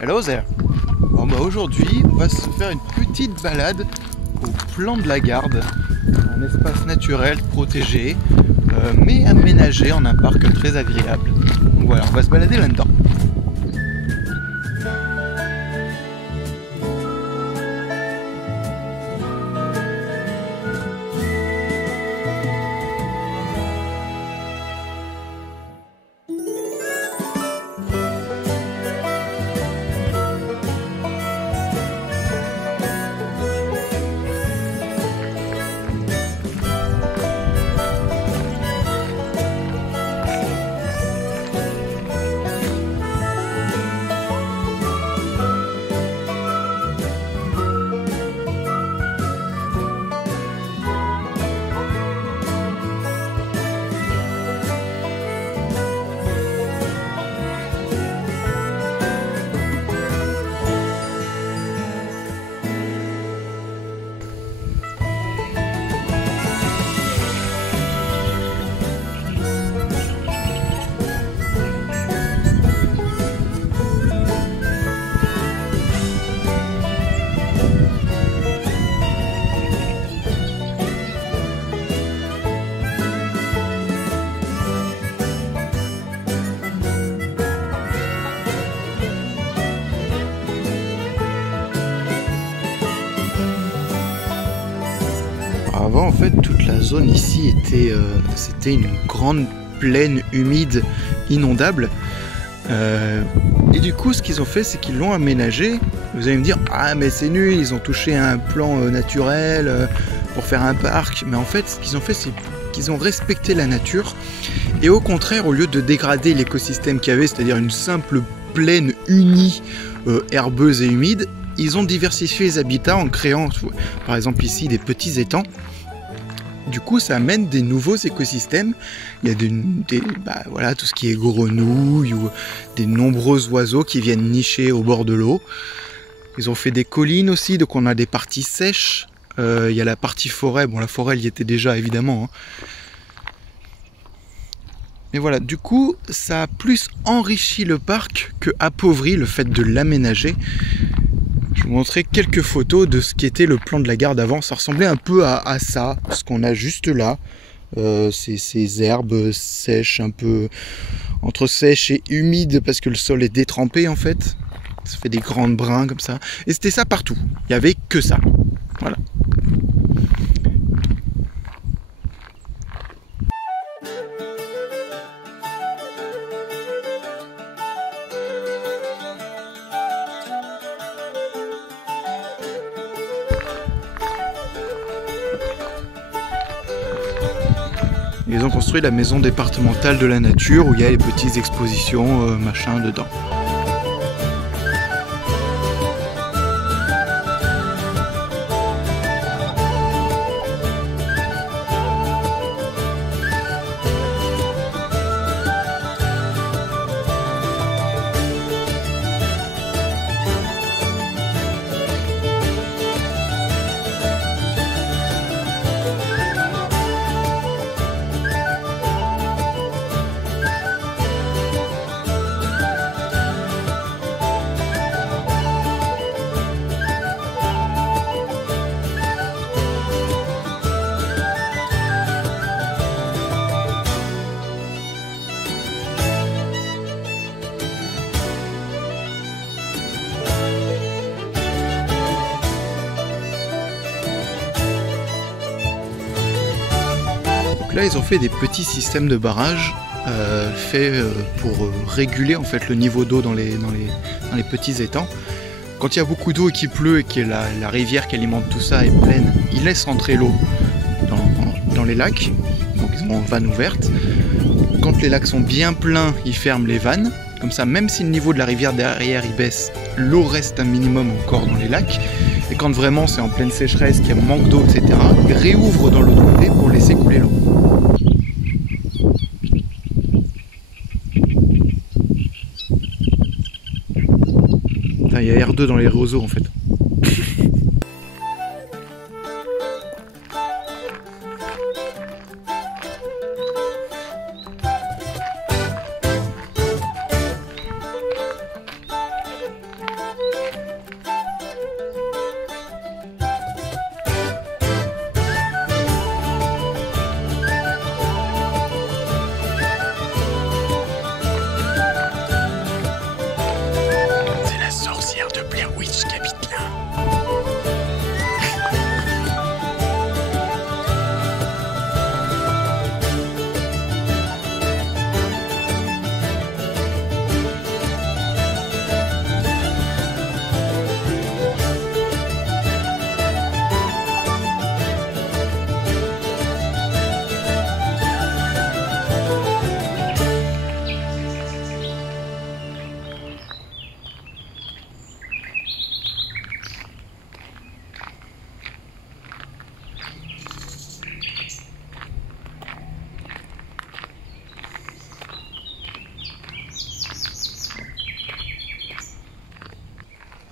Hello there. Bon bah aujourd'hui on va se faire une petite balade au plan de la Garde, un espace naturel protégé mais aménagé en un parc très agréable. Donc voilà, on va se balader là-dedans. Avant, en fait, toute la zone ici c'était une grande plaine humide, inondable. Et du coup, ce qu'ils ont fait, c'est qu'ils l'ont aménagé. Vous allez me dire, ah mais c'est nul, ils ont touché un plan naturel pour faire un parc. Mais en fait, ce qu'ils ont fait, c'est qu'ils ont respecté la nature. Et au contraire, au lieu de dégrader l'écosystème qu'il y avait, c'est-à-dire une simple plaine unie, herbeuse et humide, ils ont diversifié les habitats en créant, par exemple ici, des petits étangs. Du coup, ça amène des nouveaux écosystèmes. Il y a voilà, tout ce qui est grenouilles ou des nombreux oiseaux qui viennent nicher au bord de l'eau. Ils ont fait des collines aussi, donc on a des parties sèches. Il y a la partie forêt. Bon, la forêt, elle y était déjà, évidemment, hein. Mais voilà, du coup, ça a plus enrichi le parc que appauvri le fait de l'aménager. Je vais vous montrer quelques photos de ce qui était le plan de la Garde avant. Ça ressemblait un peu à ça, ce qu'on a juste là. Ces herbes sèches, un peu entre sèches et humides parce que le sol est détrempé en fait. Ça fait des grandes brins comme ça. Et c'était ça partout. Il n'y avait que ça. Voilà. Ils ont construit la maison départementale de la nature où il y a les petites expositions, machin dedans. Là, ils ont fait des petits systèmes de barrages faits pour réguler en fait le niveau d'eau dans les petits étangs. Quand il y a beaucoup d'eau et qu'il pleut et que la rivière qui alimente tout ça est pleine, ils laissent entrer l'eau dans les lacs. Donc ils ont une vanne ouverte. Quand les lacs sont bien pleins, ils ferment les vannes. Comme ça, même si le niveau de la rivière derrière il baisse, l'eau reste un minimum encore dans les lacs. Et quand vraiment c'est en pleine sécheresse, qu'il y a manque d'eau, etc., ils réouvrent dans l'autre côté pour laisser couler l'eau. Il y a R2 dans les roseaux en fait.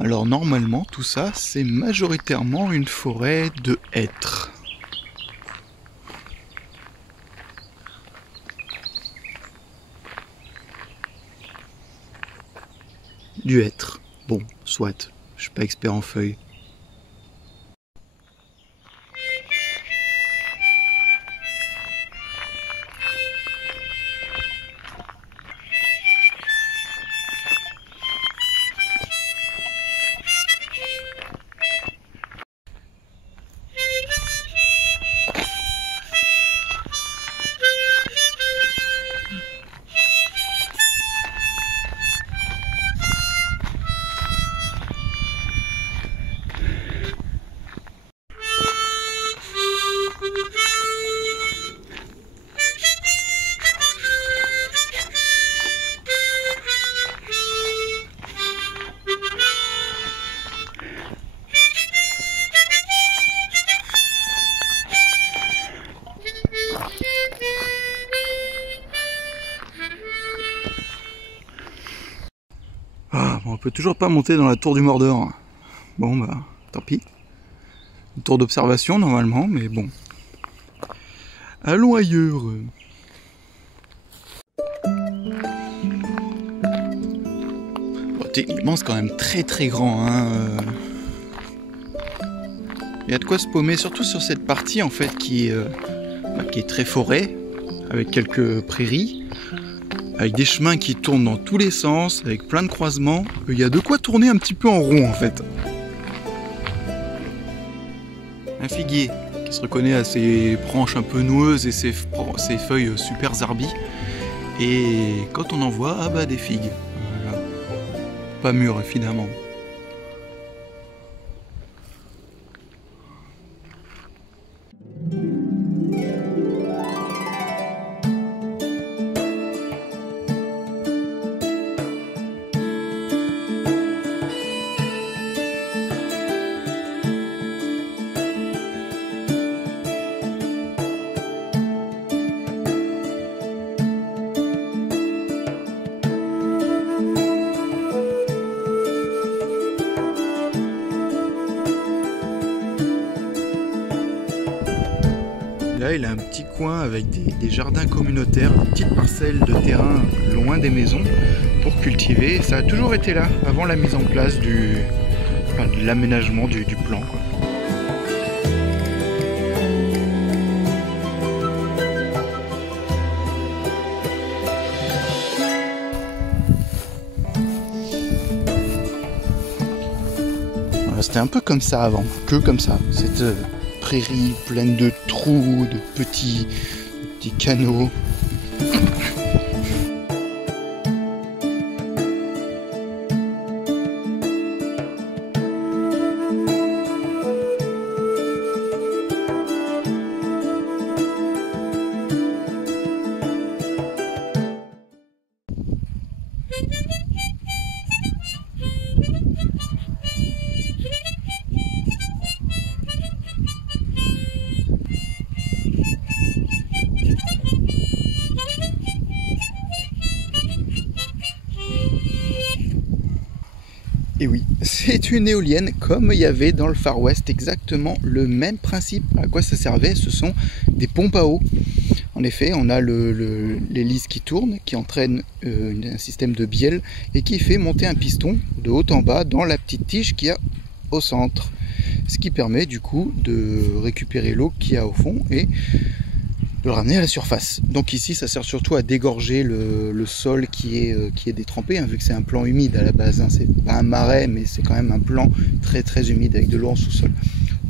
Alors normalement tout ça c'est majoritairement une forêt de hêtres. Du hêtre. Bon, soit, je suis pas expert en feuilles. Ah, on peut toujours pas monter dans la tour du Mordor. Bon bah, tant pis. Une tour d'observation normalement, mais bon. Allons ailleurs. Bon, techniquement c'est quand même très grand. Hein. Il y a de quoi se paumer, surtout sur cette partie en fait qui est très forêt, avec quelques prairies. Avec des chemins qui tournent dans tous les sens, avec plein de croisements. Il y a de quoi tourner un petit peu en rond en fait. Un figuier qui se reconnaît à ses branches un peu noueuses et ses feuilles super zarbies. Et quand on en voit, ah bah des figues. Voilà. Pas mûres évidemment. Là, il a un petit coin avec des jardins communautaires, des petites parcelles de terrain loin des maisons pour cultiver. Ça a toujours été là, avant la mise en place de l'aménagement du plan, quoi. Voilà, c'était un peu comme ça avant, que comme ça. Cette prairie pleine de trous, de petits canaux. Et oui, c'est une éolienne comme il y avait dans le Far West, exactement le même principe. À quoi ça servait? Ce sont des pompes à eau. En effet, on a l'hélice qui tourne, qui entraîne un système de bielle et qui fait monter un piston de haut en bas dans la petite tige qu'il y a au centre. Ce qui permet du coup de récupérer l'eau qu'il y a au fond et de le ramener à la surface. Donc ici ça sert surtout à dégorger le sol qui est détrempé, hein, vu que c'est un plan humide à la base, hein. C'est pas un marais mais c'est quand même un plan très humide avec de l'eau en sous-sol.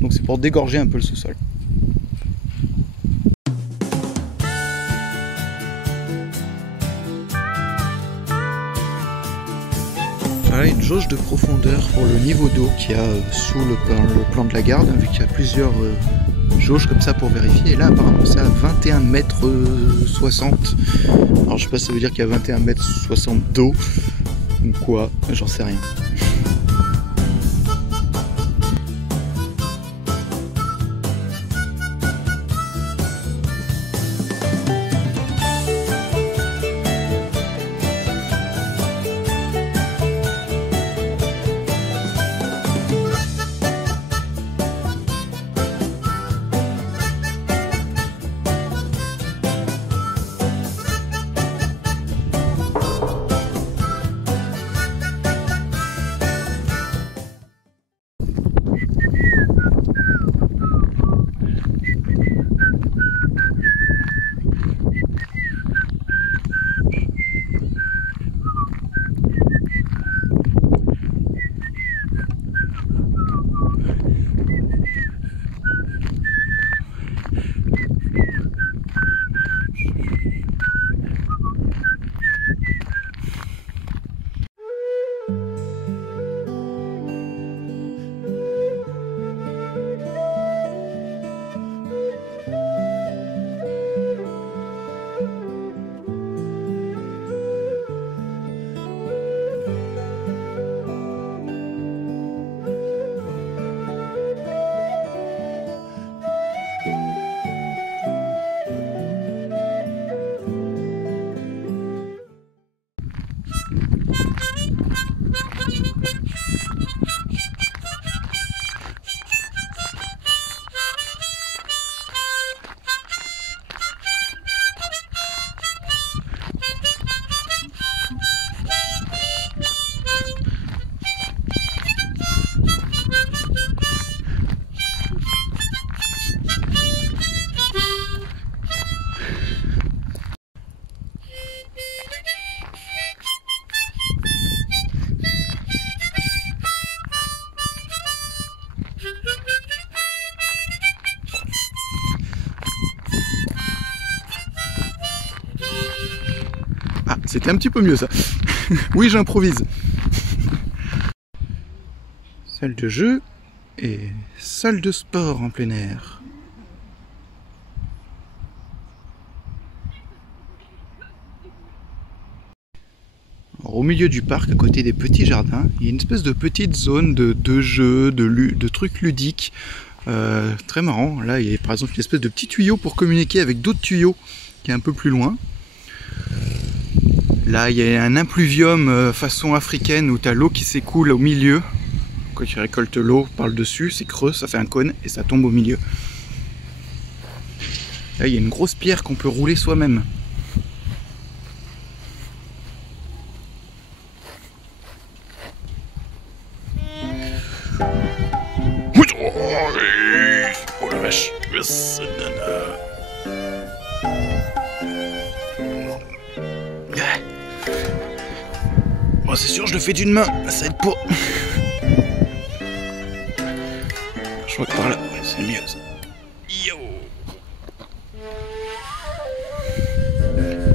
Donc c'est pour dégorger un peu le sous-sol. Voilà une jauge de profondeur pour le niveau d'eau qu'il y a sous le plan de la garde, hein, vu qu'il y a plusieurs jauge comme ça pour vérifier, et là apparemment c'est à 21 mètres 60. Alors je sais pas si ça veut dire qu'il y a 21 mètres 60 d'eau ou quoi, j'en sais rien. C'était un petit peu mieux ça. Oui, j'improvise. Salle de jeu et salle de sport en plein air. Alors, au milieu du parc, à côté des petits jardins, il y a une espèce de petite zone de jeux, de trucs ludiques. Très marrant. Là, il y a par exemple une espèce de petit tuyau pour communiquer avec d'autres tuyaux qui est un peu plus loin. Là, il y a un impluvium façon africaine où tu as l'eau qui s'écoule au milieu. Quand tu récoltes l'eau par le dessus, c'est creux, ça fait un cône et ça tombe au milieu. Là, il y a une grosse pierre qu'on peut rouler soi-même. Oh la vache. Bon, c'est sûr, je le fais d'une main, ça aide pas. Je crois que par là, ouais, c'est mieux ça. Yo.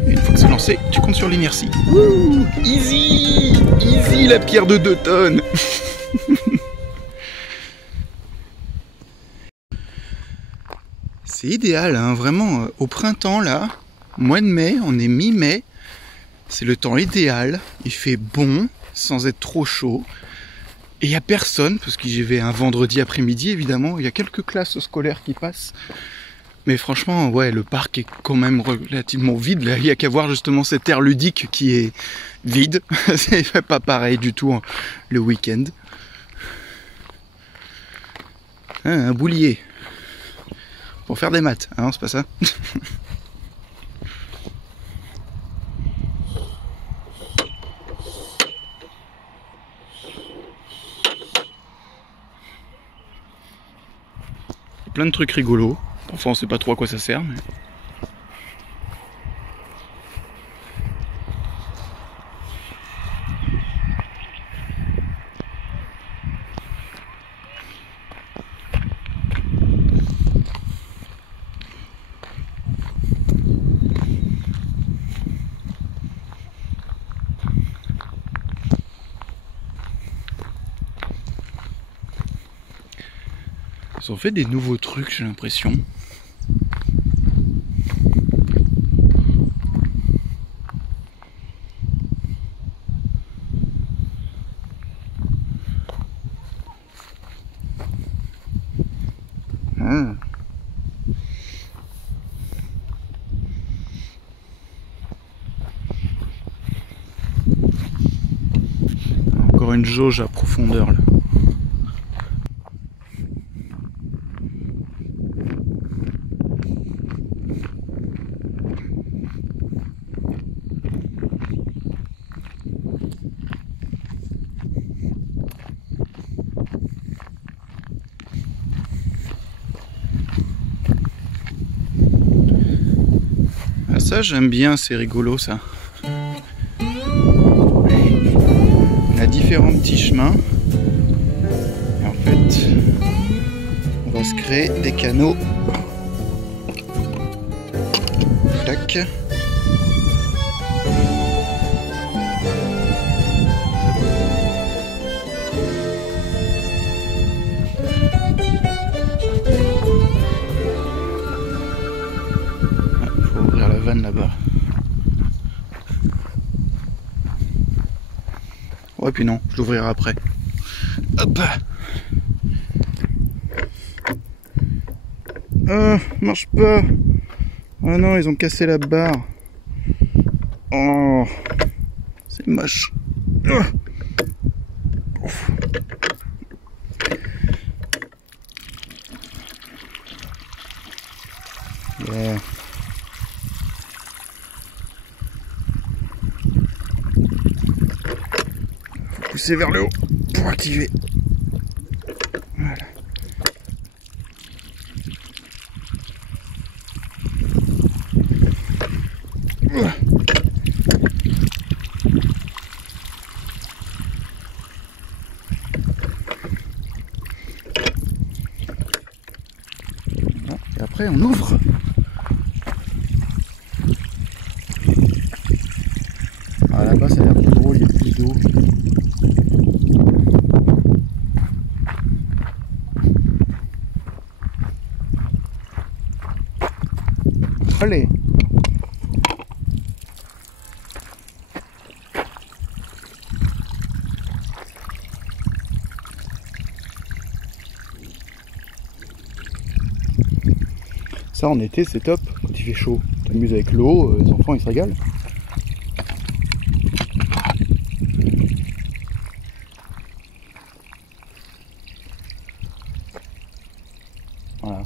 Et une fois que c'est lancé, tu comptes sur l'inertie. Easy, easy la pierre de 2 tonnes. C'est idéal, hein, vraiment, au printemps là, mois de mai, on est mi-mai, c'est le temps idéal, il fait bon, sans être trop chaud, et il n'y a personne, parce que j'y vais un vendredi après-midi évidemment, il y a quelques classes scolaires qui passent, mais franchement, ouais, le parc est quand même relativement vide, là, il n'y a qu'à voir justement cette aire ludique qui est vide, c'est pas pareil du tout hein, le week-end. Hein, un boulier. Pour faire des maths, hein, c'est pas ça. Plein de trucs rigolos. Parfois on sait pas trop à quoi ça sert. Mais... ils ont fait des nouveaux trucs, j'ai l'impression. Ah. Encore une jauge à profondeur là. Ça j'aime bien, c'est rigolo ça. On a différents petits chemins. Et en fait, on va se créer des canaux. Tac. Là-bas. Ouais, puis non, je l'ouvrirai après. Hop. Marche pas. Ah non, ils ont cassé la barre. Oh, c'est moche. Ouf. Yeah. Pousser vers le haut pour activer. Voilà. Et après on ouvre. Allez. Ça en été c'est top, quand il fait chaud. T'amuses avec l'eau, les enfants ils se régalent. Voilà.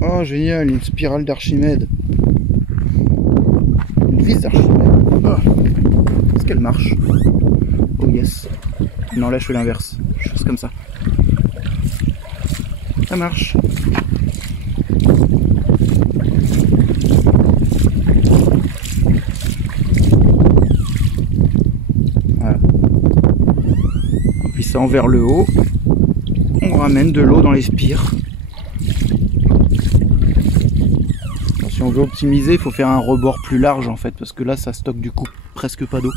Oh génial, une spirale d'Archimède. Une vis d'Archimède. Oh. Est-ce qu'elle marche? Oh yes. Non là je fais l'inverse. Chose comme ça. Ça marche. Voilà. On appuie ça vers le haut. On ramène de l'eau dans les spires. Alors, si on veut optimiser, il faut faire un rebord plus large en fait, parce que là ça stocke du coup presque pas d'eau.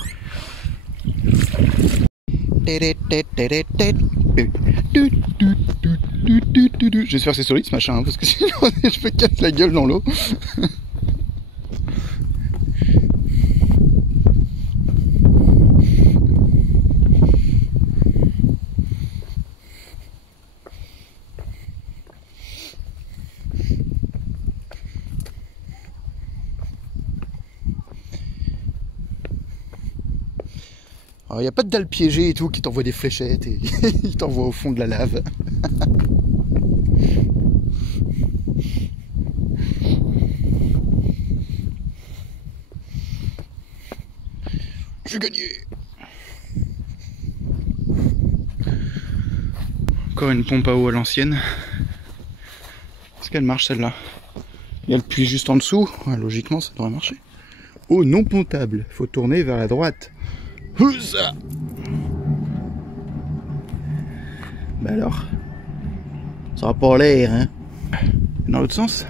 J'espère que c'est solide ce machin, hein, parce que sinon je me casse la gueule dans l'eau. Alors il n'y a pas de dalle piégée et tout qui t'envoie des fléchettes et il t'envoie au fond de la lave. J'ai gagné. Encore une pompe à eau à l'ancienne. Est-ce qu'elle marche celle-là? Il y a le puits juste en dessous. Ouais, logiquement ça devrait marcher. Eau non potable. Faut tourner vers la droite. Houssa. Bah alors, ça va pas l'air, hein. Dans l'autre sens,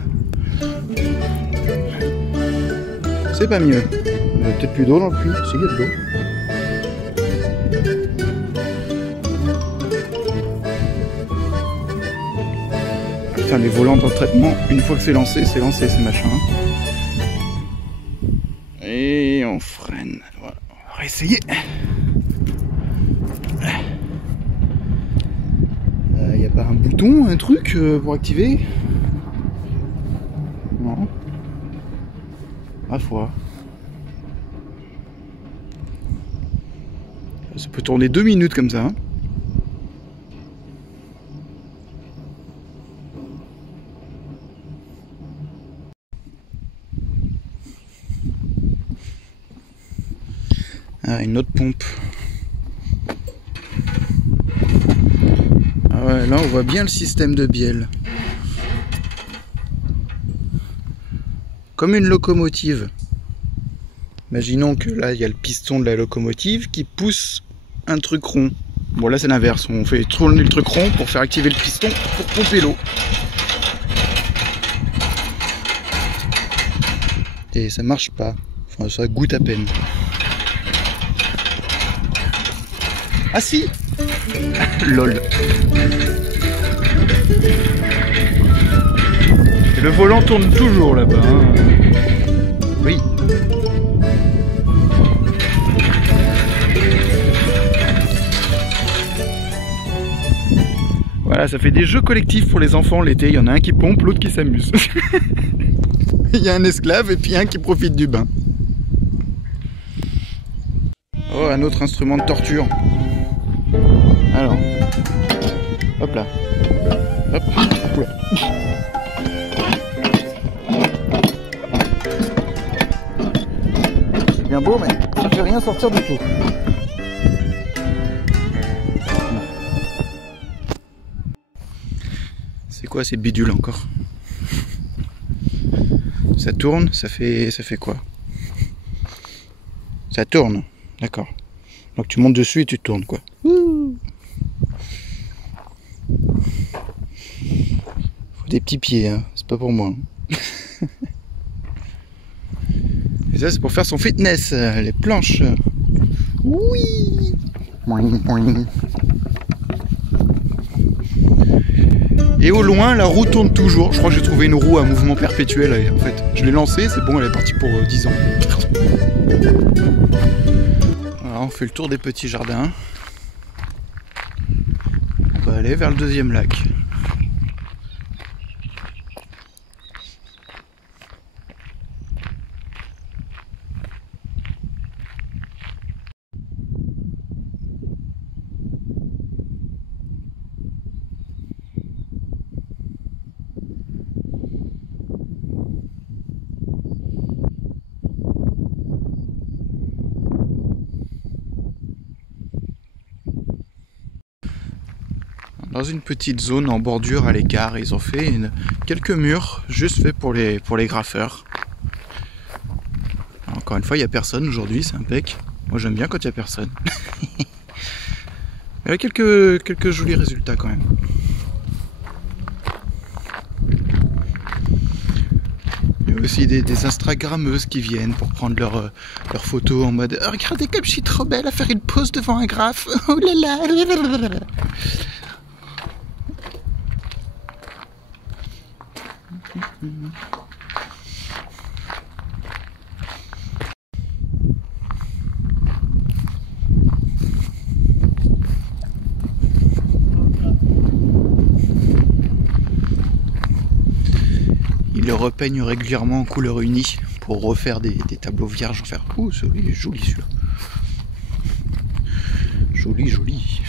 c'est pas mieux. Il y a peut-être plus d'eau dans le puits. Si, il y a de l'eau. Faire les volants dans le traitement, une fois que c'est lancé ces machins. Et on freine. Voilà. On va essayer. Il n'y a pas un bouton, un truc pour activer? Non. Ma foi. Ça peut tourner 2 minutes comme ça. Hein. Ah, une autre pompe. Ah ouais, là on voit bien le système de bielle. Comme une locomotive. Imaginons que là il y a le piston de la locomotive qui pousse un truc rond. Bon là c'est l'inverse, on fait tourner le truc rond pour faire activer le piston pour pomper l'eau. Et ça marche pas, enfin ça goûte à peine. Ah si. Lol. Et le volant tourne toujours là-bas. Hein. Oui. Voilà, ça fait des jeux collectifs pour les enfants l'été. Il y en a un qui pompe, l'autre qui s'amuse. Il y a un esclave et puis un qui profite du bain. Oh, un autre instrument de torture. Alors, hop là, hop, oula. C'est bien beau, mais ça fait rien sortir du tout. C'est quoi ces bidules encore? Ça tourne, ça fait quoi? Ça tourne, d'accord. Donc tu montes dessus et tu tournes quoi. Ouh. Faut des petits pieds, hein. C'est pas pour moi. Et ça c'est pour faire son fitness, les planches. Oui. Et au loin, la roue tourne toujours. Je crois que j'ai trouvé une roue à mouvement perpétuel. Et en fait, je l'ai lancée, c'est bon, elle est partie pour 10 ans. Voilà, on fait le tour des petits jardins. On va aller vers le deuxième lac. Dans une petite zone en bordure à l'écart, ils ont fait quelques murs juste faits pour les graffeurs. Alors, encore une fois, il n'y a personne aujourd'hui, c'est impec. Moi j'aime bien quand il n'y a personne. Il y a quelques jolis résultats quand même. Il y a aussi des Instagrammeuses qui viennent pour prendre leurs photos en mode oh, regardez comme je suis trop belle à faire une pause devant un graphe. Oh là là. Ils le repeignent régulièrement en couleur unie pour refaire des tableaux vierges. Enfin, oh, c'est joli celui-là. Joli, joli.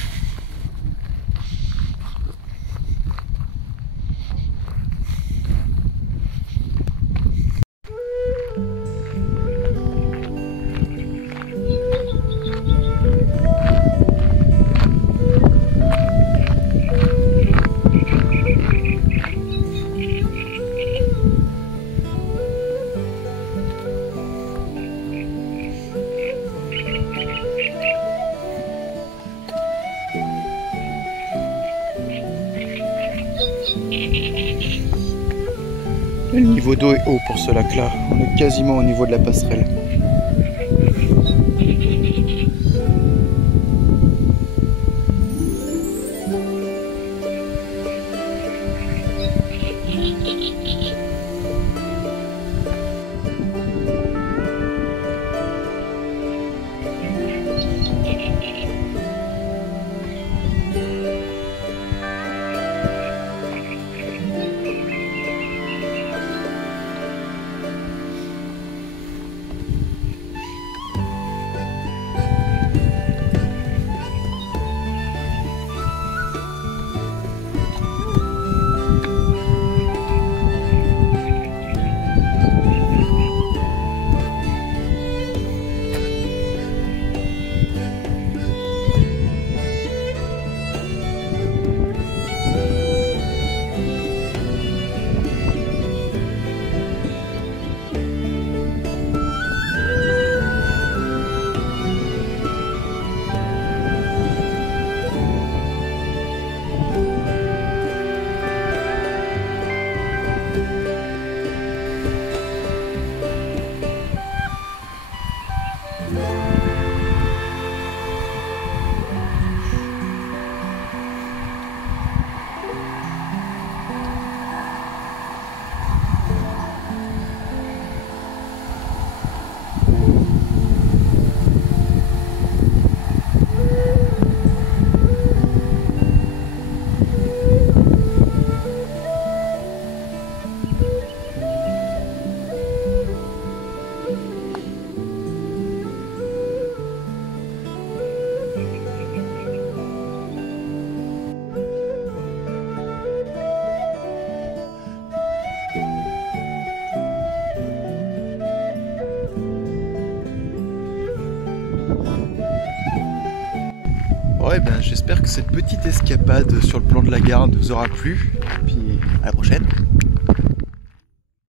Le niveau d'eau est haut pour ce lac-là. On est quasiment au niveau de la passerelle. Ouais, ben, j'espère que cette petite escapade sur le plan de la Garde vous aura plu. Et puis à la prochaine.